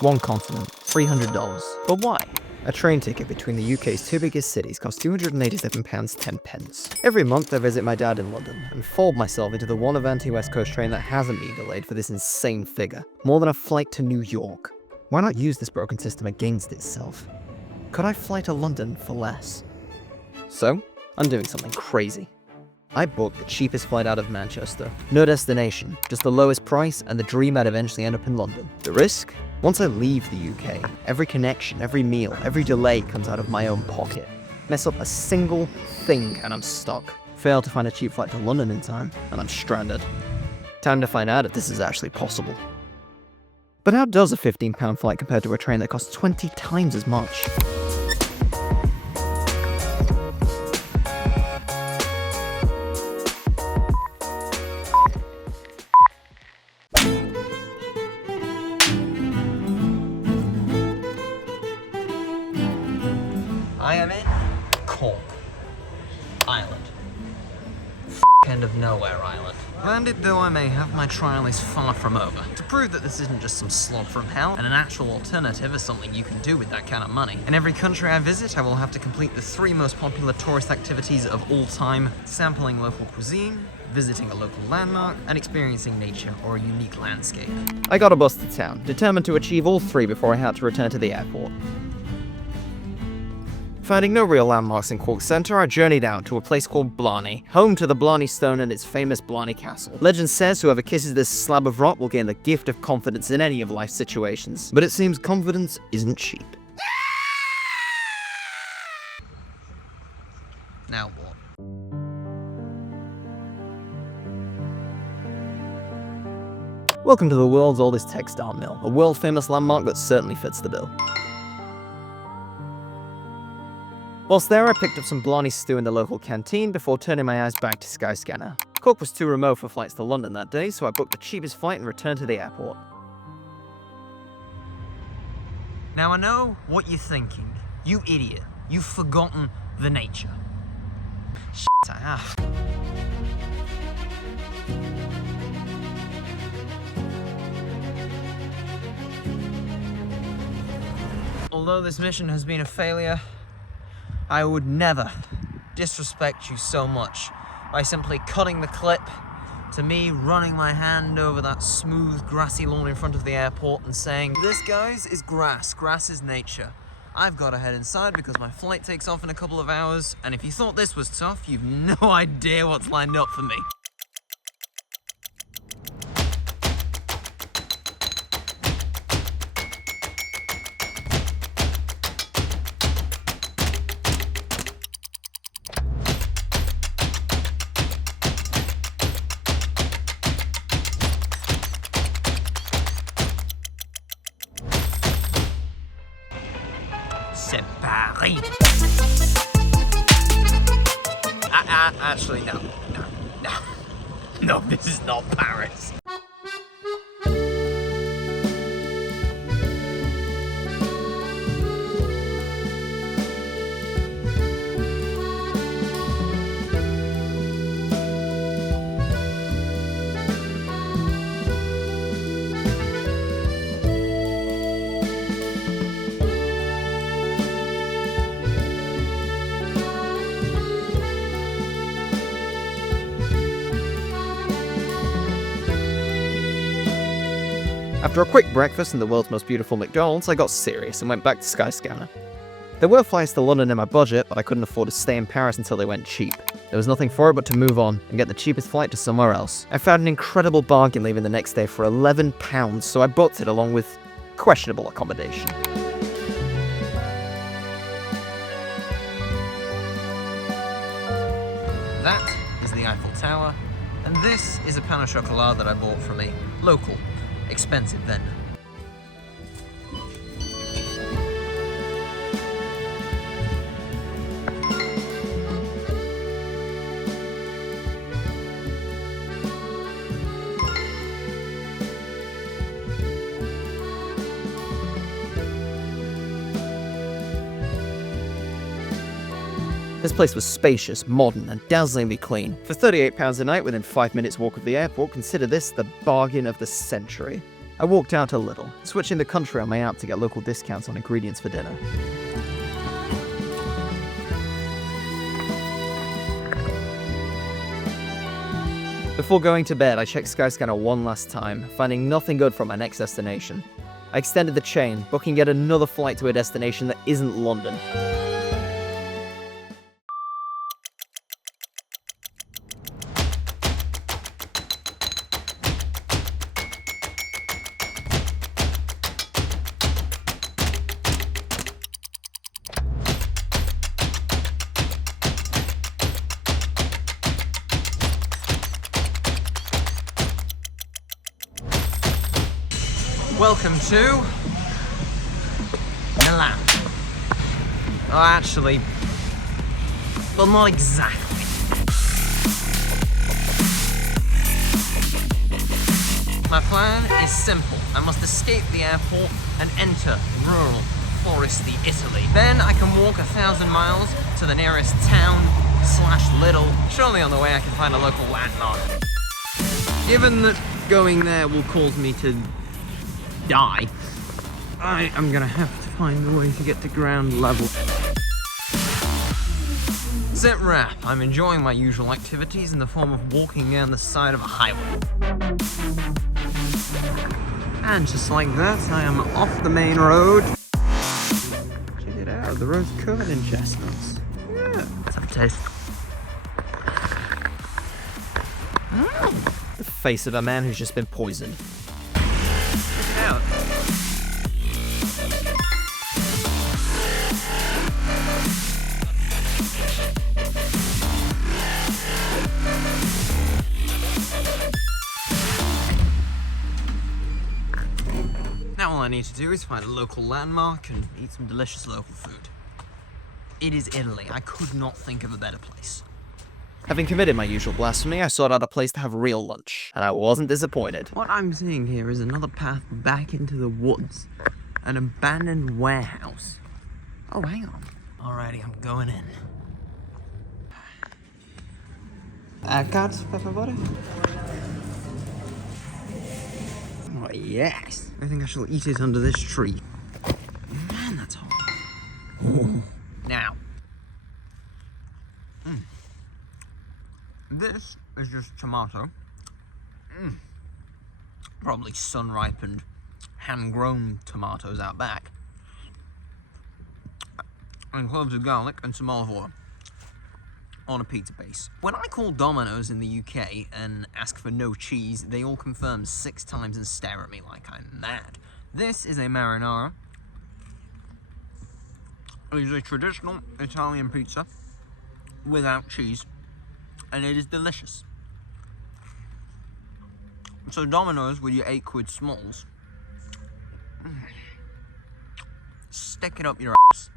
One continent, $300. But why? A train ticket between the UK's two biggest cities costs £287.10. Every month I visit my dad in London and fold myself into the one Avanti West Coast train that hasn't been delayed for this insane figure. More than a flight to New York. Why not use this broken system against itself? Could I fly to London for less? So, I'm doing something crazy. I booked the cheapest flight out of Manchester. No destination, just the lowest price and the dream I'd eventually end up in London. The risk? Once I leave the UK, every connection, every meal, every delay comes out of my own pocket. Mess up a single thing and I'm stuck. Fail to find a cheap flight to London in time, and I'm stranded. Time to find out if this is actually possible. But how does a £15 flight compare to a train that costs 20 times as much? I am in Cork, Ireland. End of nowhere island. Landed though I may have, my trial is far from over. To prove that this isn't just some slog from hell, and an actual alternative is something you can do with that kind of money. In every country I visit, I will have to complete the 3 most popular tourist activities of all time: sampling local cuisine, visiting a local landmark, and experiencing nature or a unique landscape. I got a bus to town, determined to achieve all 3 before I had to return to the airport. Finding no real landmarks in Cork Centre, I journeyed out to a place called Blarney, home to the Blarney Stone and its famous Blarney Castle. Legend says whoever kisses this slab of rock will gain the gift of confidence in any of life's situations. But it seems confidence isn't cheap. Now what? Welcome to the world's oldest textile mill, a world-famous landmark that certainly fits the bill. Whilst there, I picked up some Blarney stew in the local canteen before turning my eyes back to Skyscanner. Cork was too remote for flights to London that day, so I booked the cheapest flight and returned to the airport. Now I know what you're thinking. You idiot. You've forgotten the nature. Shit, I have. Although this mission has been a failure, I would never disrespect you so much by simply cutting the clip to me running my hand over that smooth grassy lawn in front of the airport and saying, "This, guys, is grass. Grass is nature. I've got to head inside because my flight takes off in a couple of hours, and if you thought this was tough, you've no idea what's lined up for me." C'est Paris. Actually, no, this is not Paris. After a quick breakfast in the world's most beautiful McDonald's, I got serious and went back to Skyscanner. There were flights to London in my budget, but I couldn't afford to stay in Paris until they went cheap. There was nothing for it but to move on and get the cheapest flight to somewhere else. I found an incredible bargain leaving the next day for £11, so I booked it along with questionable accommodation. That is the Eiffel Tower, and this is a pain au chocolat that I bought from a local, expensive vendor. This place was spacious, modern, and dazzlingly clean. For £38 a night within 5 minutes walk of the airport, consider this the bargain of the century. I walked out a little, switching the country on my app to get local discounts on ingredients for dinner. Before going to bed, I checked Skyscanner one last time, finding nothing good from my next destination. I extended the chain, booking yet another flight to a destination that isn't London. Welcome to Milan. Oh, actually, well, not exactly. My plan is simple. I must escape the airport and enter rural, foresty Italy. Then I can walk 1,000 miles to the nearest town/little. Surely on the way I can find a local landmark. Given that going there will cause me to die, I am gonna have to find a way to get to ground level. Sit wrap. I'm enjoying my usual activities in the form of walking down the side of a highway. And just like that, I am off the main road. Check it out, the road's covered in chestnuts. Yeah, let's have a taste. The face of a man who's just been poisoned. Out. Now all I need to do is find a local landmark and eat some delicious local food. It is Italy. I could not think of a better place. Having committed my usual blasphemy, I sought out a place to have real lunch, and I wasn't disappointed. What I'm seeing here is another path back into the woods. An abandoned warehouse. Oh, hang on. Alrighty, I'm going in. Cards, per favore? Oh, yes. I think I shall eat it under this tree. Man, that's hot. Oh. Now. This is just tomato. Probably sun-ripened, hand-grown tomatoes out back. And cloves of garlic and some olive oil on a pizza base. When I call Domino's in the UK and ask for no cheese, they all confirm 6 times and stare at me like I'm mad. This is a marinara. It is a traditional Italian pizza without cheese, and it is delicious. So Domino's with your 8 quid smalls, stick it up your ass.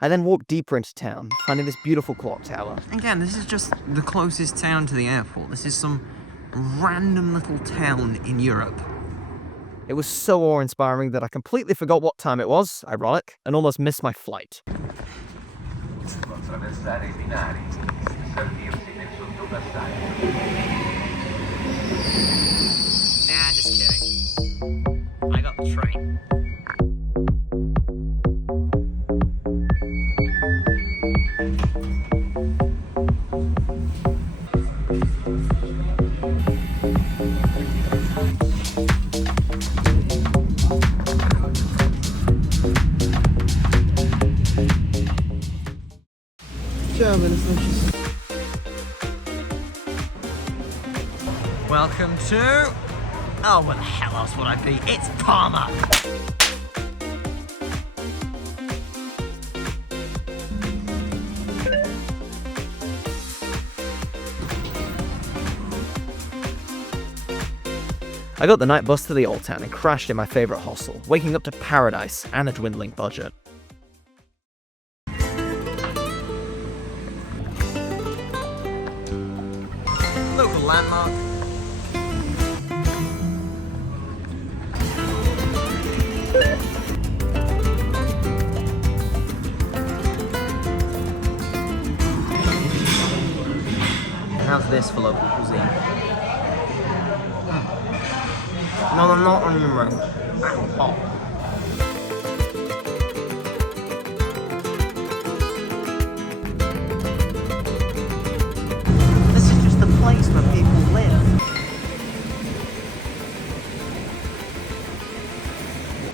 I then walked deeper into town, finding this beautiful clock tower. Again, this is just the closest town to the airport. This is some random little town in Europe. It was so awe-inspiring that I completely forgot what time it was, ironic, and almost missed my flight. Nah, just kidding. I got the train. Welcome to... Oh, where the hell else would I be? It's Palma! I got the night bus to the Old Town and crashed in my favourite hostel, waking up to paradise and a dwindling budget. Local landmark. How's this for local cuisine? No, they're not onion rings. Oh. This is just the place where people live.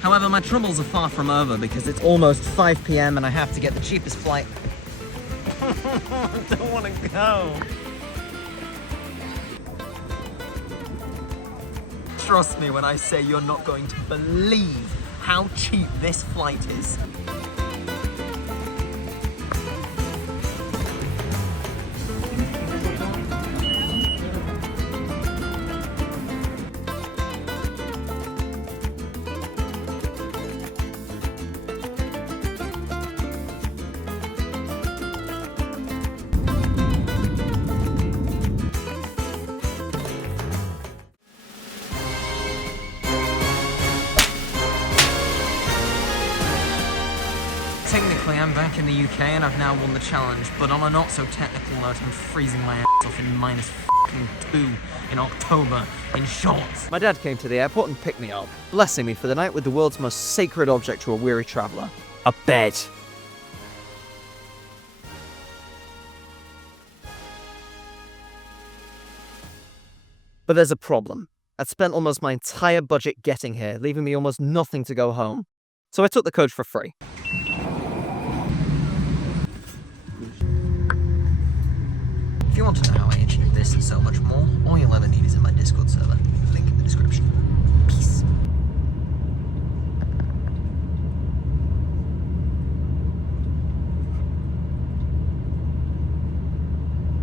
However, my troubles are far from over because it's almost 5 p.m. and I have to get the cheapest flight. I don't want to go. Trust me when I say you're not going to believe how cheap this flight is. Technically, I'm back in the UK and I've now won the challenge, but on a not so technical note, I'm freezing my ass off in -2 in October in shorts. My dad came to the airport and picked me up, blessing me for the night with the world's most sacred object to a weary traveller: a bed. But there's a problem. I'd spent almost my entire budget getting here, leaving me almost nothing to go home. So I took the coach for free. If you want to know how I achieved this and so much